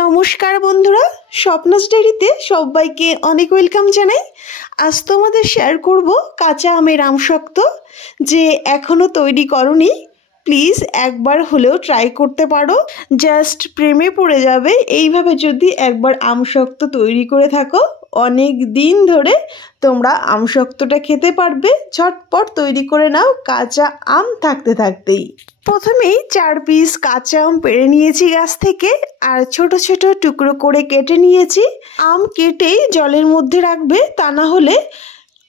নমস্কার বন্ধুরা, স্বপ্নাস ডায়েরিতে সবাইকে অনেক ওয়েলকাম জানাই। আজ তোমাদের শেয়ার করব কাঁচা আমের আমশক্ত। যে এখনও তৈরি করনি, প্লিজ একবার হলেও ট্রাই করতে পারো। জাস্ট প্রেমে পড়ে যাবে এইভাবে যদি একবার আমশক্ত তৈরি করে থাকো। অনেক দিন ধরে তোমরা আমশক্তটা খেতে পারবে। ঝটপট তৈরি করে নাও কাঁচা আম থাকতে থাকতেই। প্রথমেই 4 পিস কাঁচা আম পেড়ে নিয়েছি গাছ থেকে, আর ছোট ছোট টুকরো করে কেটে নিয়েছি। আম কেটেই জলের মধ্যে রাখবে, তা না হলে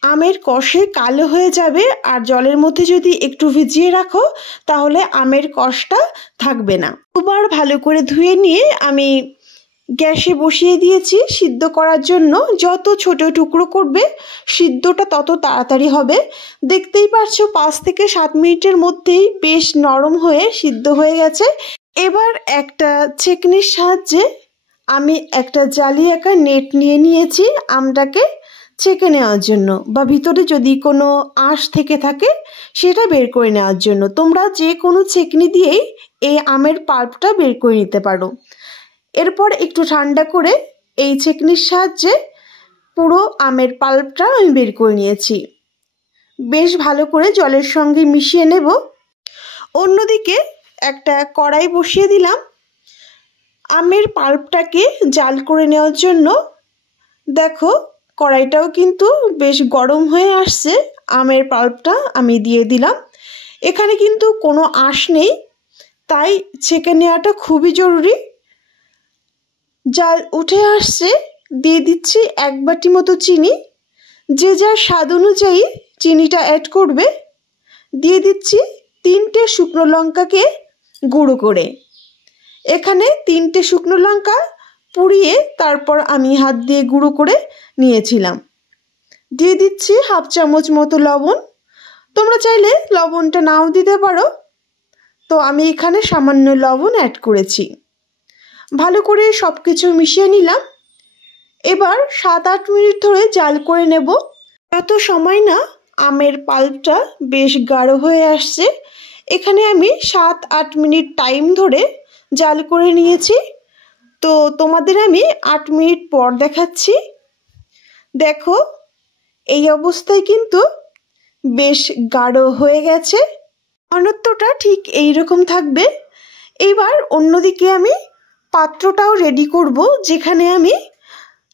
আমের কষে কালো হয়ে যাবে। আর জলের মধ্যে যদি একটু ভিজিয়ে রাখো তাহলে আমের কষটা থাকবে না। দুবার ভালো করে ধুয়ে নিয়ে আমি গ্যাসে বসিয়ে দিয়েছি সিদ্ধ করার জন্য। যত ছোট টুকরো করবে সিদ্ধটা তত তাড়াতাড়ি হবে। দেখতেই পাচ্ছ 5 থেকে 7 মিনিটের মধ্যেই বেশ নরম হয়ে সিদ্ধ হয়ে গেছে। এবার একটা ছেঁকনির সাহায্যে আমি একটা জালি আঁকা নেট নিয়ে নিয়েছি আমটাকে ছেঁকে নেওয়ার জন্য, বা ভিতরে যদি কোনো আঁশ থেকে থাকে সেটা বের করে নেওয়ার জন্য। তোমরা যে কোনো ছেঁকনি দিয়েই এই আমের পাল্পটা বের করে নিতে পারো। এরপর একটু ঠান্ডা করে এই ছেঁকনির সাহায্যে পুরো আমের পাল্পটা আমি বের করে নিয়েছি। বেশ ভালো করে জলের সঙ্গে মিশিয়ে নেব। অন্যদিকে একটা কড়াই বসিয়ে দিলাম আমের পাল্পটাকে জাল করে নেওয়ার জন্য। দেখো কড়াইটাও কিন্তু বেশ গরম হয়ে আসছে। আমের পাল্পটা আমি দিয়ে দিলাম। এখানে কিন্তু কোনো আঁশ নেই, তাই ছেঁকে নেওয়াটা খুবই জরুরি। জাল উঠে আসছে, দিয়ে দিচ্ছি 1 বাটি মতো চিনি। যে যার স্বাদ অনুযায়ী চিনিটা অ্যাড করবে। দিয়ে দিচ্ছি 3টে শুকনো লঙ্কাকে গুঁড়ো করে। এখানে 3টে শুকনো লঙ্কা পুড়িয়ে তারপর আমি হাত দিয়ে গুঁড়ো করে নিয়েছিলাম। দিয়ে দিচ্ছি 1/2 চামচ মতো লবণ। তোমরা চাইলে লবণটা নাও দিতে পারো, তো আমি এখানে সামান্য লবণ অ্যাড করেছি। ভালো করে সব কিছু মিশিয়ে নিলাম। এবার 7-8 মিনিট ধরে জাল করে নেব। যত সময় না আমের পাল্পটা বেশ গাঢ় হয়ে আসছে। এখানে আমি 7-8 মিনিট টাইম ধরে জাল করে নিয়েছি। তো তোমাদের আমি 8 মিনিট পর দেখাচ্ছি। দেখো এই অবস্থায় কিন্তু বেশ গাঢ় হয়ে গেছে। ঘনত্বটা ঠিক এই রকম থাকবে। এবার অন্যদিকে আমি পাত্রটাও রেডি করব যেখানে আমি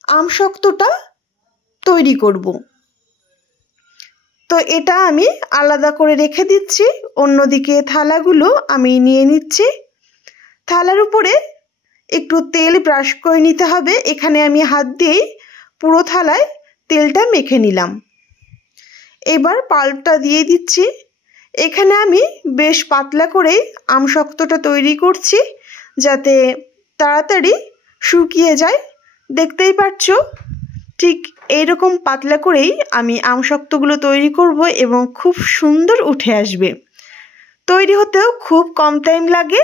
আমশক্তটা তৈরি করব। তো এটা আমি আলাদা করে রেখে দিচ্ছি। অন্যদিকে থালাগুলো আমি নিয়ে নিচ্ছি। থালার উপরে একটু তেল ব্রাশ করে নিতে হবে। এখানে আমি হাত দিয়েই পুরো থালায় তেলটা মেখে নিলাম। এবার পাল্পটা দিয়ে দিচ্ছি। এখানে আমি বেশ পাতলা করেই আমশক্তটা তৈরি করছি যাতে তাড়াতাড়ি শুকিয়ে যায়। দেখতেই পাচ্ছ ঠিক এইরকম পাতলা করেই আমি আমশক্তগুলো তৈরি করব এবং খুব সুন্দর উঠে আসবে। তৈরি হতেও খুব কম টাইম লাগে,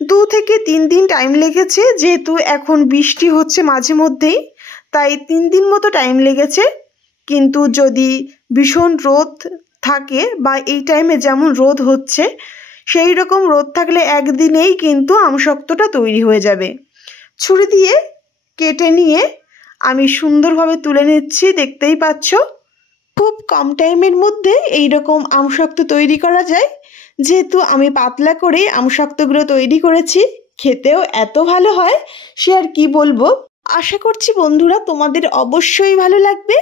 2 থেকে 3 দিন টাইম লেগেছে। যেহেতু এখন বৃষ্টি হচ্ছে মাঝে মধ্যেই, তাই 3 দিন মতো টাইম লেগেছে। কিন্তু যদি ভীষণ রোদ থাকে বা এই টাইমে যেমন রোদ হচ্ছে সেই রকম রোদ থাকলে একদিনেই কিন্তু আমশক্তটা তৈরি হয়ে যাবে। ছুরি দিয়ে কেটে নিয়ে আমি সুন্দরভাবে তুলে নিচ্ছি। দেখতেই পাচ্ছ খুব কম টাইমের মধ্যে এই রকম আমশক্ত তৈরি করা যায়। যেহেতু আমি পাতলা করে আমশক্তগুলো তৈরি করেছি, খেতেও এত ভালো হয় সে আর কি বলবো। আশা করছি বন্ধুরা তোমাদের অবশ্যই ভালো লাগবে।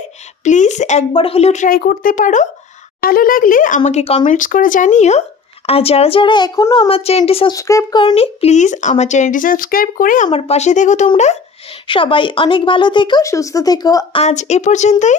প্লিজ একবার হলেও ট্রাই করতে পারো। ভালো লাগলে আমাকে কমেন্টস করে জানিও। আর যারা যারা এখনও আমার চ্যানেলটি সাবস্ক্রাইব করনি, প্লিজ আমার চ্যানেলটি সাবস্ক্রাইব করে আমার পাশে থেকো। তোমরা সবাই অনেক ভালো থেকো, সুস্থ থেকো। আজ এ পর্যন্তই।